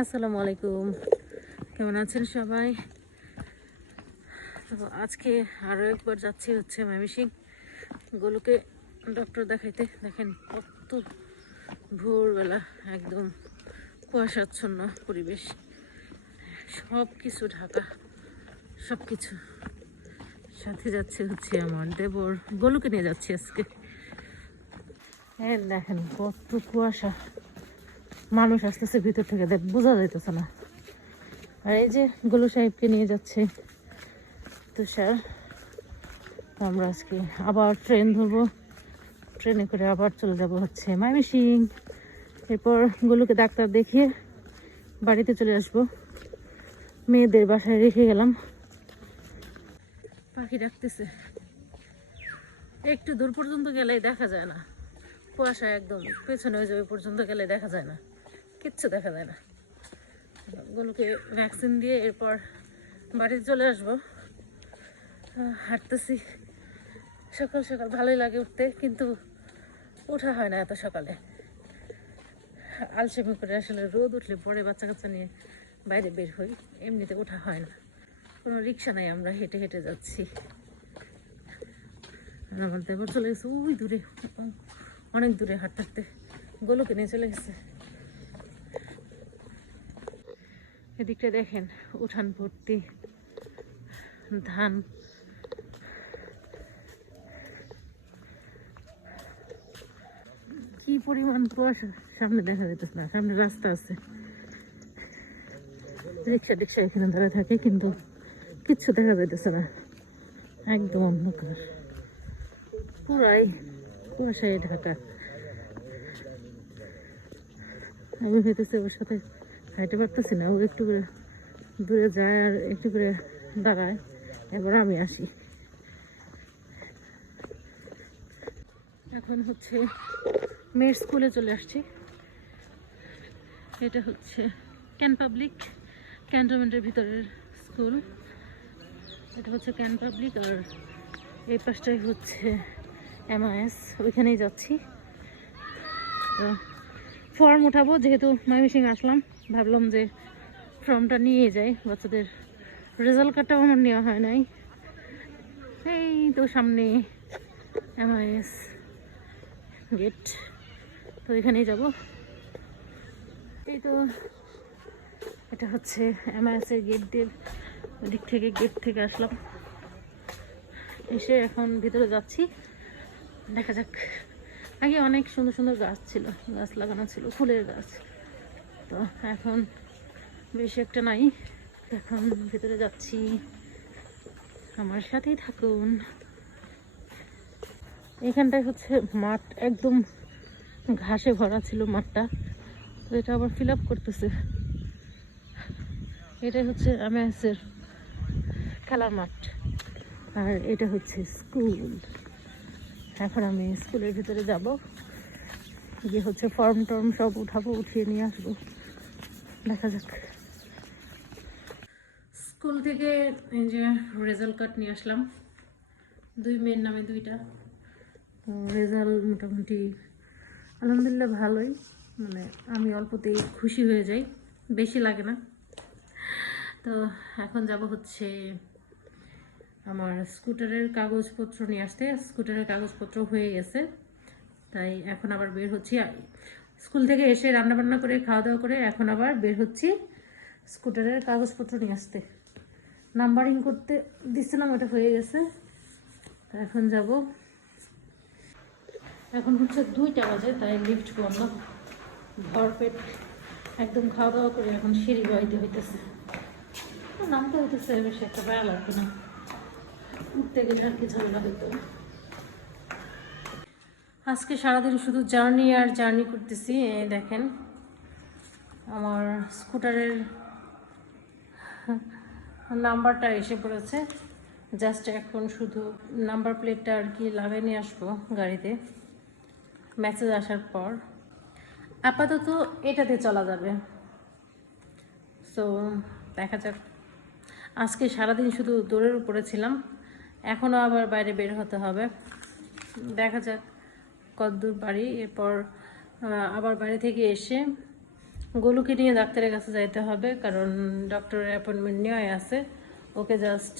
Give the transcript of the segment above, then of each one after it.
আসসালামু আলাইকুম, কেমন আছেন সবাই? তো আজকে আরও একবার যাচ্ছি হচ্ছে ময়মনসিংহ গোলুকে ডক্টর দেখাইতে। দেখেন কত ভোরবেলা, একদম কুয়াশাচ্ছন্ন পরিবেশ, সব কিছু ঢাকা, সব কিছু। সাথে যাচ্ছে হচ্ছে আমার দেবর, গোলুকে নিয়ে যাচ্ছি আজকে। হ্যাঁ দেখেন কত কুয়াশা, মানুষ আসতেছে ভিতর থেকে, বোঝা যাইতেছে না। আর এই যে গোলু সাহেবকে নিয়ে যাচ্ছে তুষার। আমরা আজকে আবার ট্রেন ধরবো, ট্রেনে করে আবার চলে যাব হচ্ছে ময়মনসিংহ। এরপর গোলুকে ডাক্তার দেখিয়ে বাড়িতে চলে আসবো। মেয়েদের বাসায় রেখে গেলাম। পাখি ডাকতেছে, একটু দূর পর্যন্ত গেলেই দেখা যায় না, কুয়াশা একদম পেছনে হয়ে যাবে, পর্যন্ত গেলে দেখা যায় না, কিচ্ছু দেখা যায় না। গোলুকে ভ্যাকসিন দিয়ে এরপর বাড়িতে চলে আসবো। হাঁটতেছি, সকাল সকাল ভালোই লাগে উঠতে, কিন্তু ওঠা হয় না এত সকালে, আলসেমি করে। আসলে রোদ উঠলে পরে বাচ্চা কাচ্চা নিয়ে বাইরে বের হই, এমনিতে ওঠা হয় না। কোনো রিক্সা নাই, আমরা হেঁটে হেঁটে যাচ্ছি। আমার দেবর চলে গেছে ওই দূরে, অনেক দূরে হাঁটতে হাঁটতে গোলুকে নিয়ে চলে গেছে। এদিকটা দেখেন উঠান ভর্তি ধান। কি পরিমাণ কুয়াশা, সামনে দেখা যেতেছে না, সামনে রাস্তা আছে, রিক্সা টিক্সা এখানে দাঁড়া থাকে, কিন্তু কিচ্ছু দেখা যাইতেছে না, একদম অন্ধকার, পুরাই কুয়াশায় ঢাকা। আমি হইতেছে ওর সাথে হাইটে পারতেছি না, ও একটু করে দূরে যায় আর একটু করে দাঁড়ায়, এবার আমি আসি। এখন হচ্ছে মেয়ের স্কুলে চলে আসছি। এটা হচ্ছে ক্যান পাবলিক, ক্যান্টনমেন্টের ভিতরের স্কুল। এটা হচ্ছে ক্যান পাবলিক, আর এই পাশটাই হচ্ছে MIS, ওইখানেই যাচ্ছি। তো ফর্ম উঠাবো, যেহেতু ময়মনসিংহ আসলাম, ভাবলাম যে ফর্মটা নিয়ে যাই। বাচ্চাদের রেজাল্ট কার্ডটাও আমার নেওয়া হয় নাই। এই তো সামনে MIS গেট, তো এখানেই যাব। এই তো এটা হচ্ছে MIS এর গেট দিয়ে, ওদিক থেকে গেট থেকে আসলাম, এসে এখন ভিতরে যাচ্ছি। দেখা যাক, আগে অনেক সুন্দর সুন্দর গাছ ছিল, গাছ লাগানো ছিল, ফুলের গাছ, তো এখন বেশি একটা নাই। এখন ভিতরে যাচ্ছি, আমার সাথেই থাকুন। এখানটায় হচ্ছে মাঠ, একদম ঘাসে ভরা ছিল মাঠটা, তো এটা আবার ফিল আপ করতেছে। এটাই হচ্ছে MIS-এর খেলার মাঠ, আর এটা হচ্ছে স্কুল। এখন আমি স্কুলের ভিতরে যাব, গিয়ে হচ্ছে ফর্ম টর্ম সব উঠাবো, উঠিয়ে নিয়ে আসবো। দেখা যাক। স্কুল থেকে এই যে রেজাল্ট কার্ড নিয়ে আসলাম, দুই মেয়ের নামে দুইটা। রেজাল্ট মোটামুটি আলহামদুলিল্লাহ ভালোই, মানে আমি অল্পতেই খুশি হয়ে যাই, বেশি লাগে না। তো এখন যাব হচ্ছে আমার স্কুটারের কাগজপত্র নিয়ে আসতে। স্কুটারের কাগজপত্র হয়ে গেছে, তাই এখন আবার বের হচ্ছি। স্কুল থেকে এসে রান্নাবান্না করে খাওয়া দাওয়া করে এখন আবার বের হচ্ছি স্কুটারের কাগজপত্র নিয়ে আসতে। নাম্বারিং করতে দিচ্ছিলাম, ওটা হয়ে গেছে, এখন যাব। এখন হচ্ছে 2টা বাজে, তাই লিফট বন্ধ, ভরপেট একদম খাওয়া দাওয়া করে এখন সিঁড়ি বাইতে হইতেছে। নামতে হইতেছে, বেশি একটা বেড়া লাগবে না, উঠতে গেলে আর কি ঝামেলা হইতো। আজকে সারাদিন শুধু জার্নি আর জার্নি করতেছি। এই দেখেন আমার স্কুটারের নাম্বারটা এসে পড়েছে, জাস্ট এখন শুধু নাম্বার প্লেটটা আর কি লাগাই নিয়ে আসবো গাড়িতে, মেসেজ আসার পর। আপাতত এটাতে চলা যাবে, সো দেখা যাক। আজকে সারাদিন শুধু দৌড়ের উপরে ছিলাম, এখনও আবার বাইরে বের হতে হবে, দেখা যাক কতদূর পারি। এরপর আবার বাড়ি থেকে এসে গোলুকে নিয়ে ডাক্তারের কাছে যাইতে হবে, কারণ ডক্টরের অ্যাপয়েন্টমেন্ট নেওয়াই আছে। ওকে জাস্ট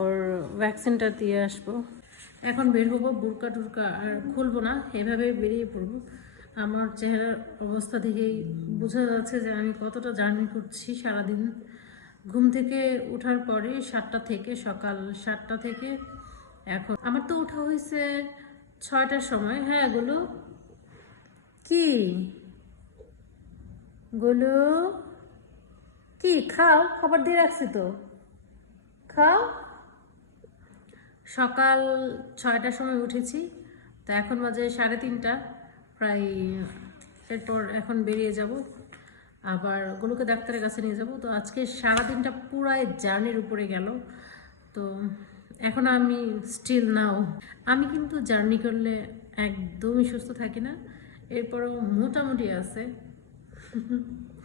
ওর ভ্যাকসিনটা দিয়ে আসবো। এখন বের হবো, বুরকা টুরকা আর খুলবো না, এভাবে বেরিয়ে পড়বো। আমার চেহারার অবস্থা দেখেই বোঝা যাচ্ছে যে আমি কতটা জার্নি করছি সারাদিন। ঘুম থেকে ওঠার পরে 7টা থেকে, সকাল 7টা থেকে এখন আমার তো ওঠা হয়েছে 6টার সময়। হ্যাঁ গোলু, কি গোলু, কি খাও? খাবার দিয়ে রাখছি তো, খাও। সকাল 6টার সময় উঠেছি, তো এখন বাজে 3:30 প্রায়। এরপর এখন বেরিয়ে যাব, আবার গুলোকে ডাক্তারের কাছে নিয়ে যাব। তো আজকে সারাদিনটা পুরাই জার্নির উপরে গেল। তো এখন আমি স্টিল নাও, আমি কিন্তু জার্নি করলে একদমই সুস্থ থাকি না, এরপরও মোটামুটি আছে।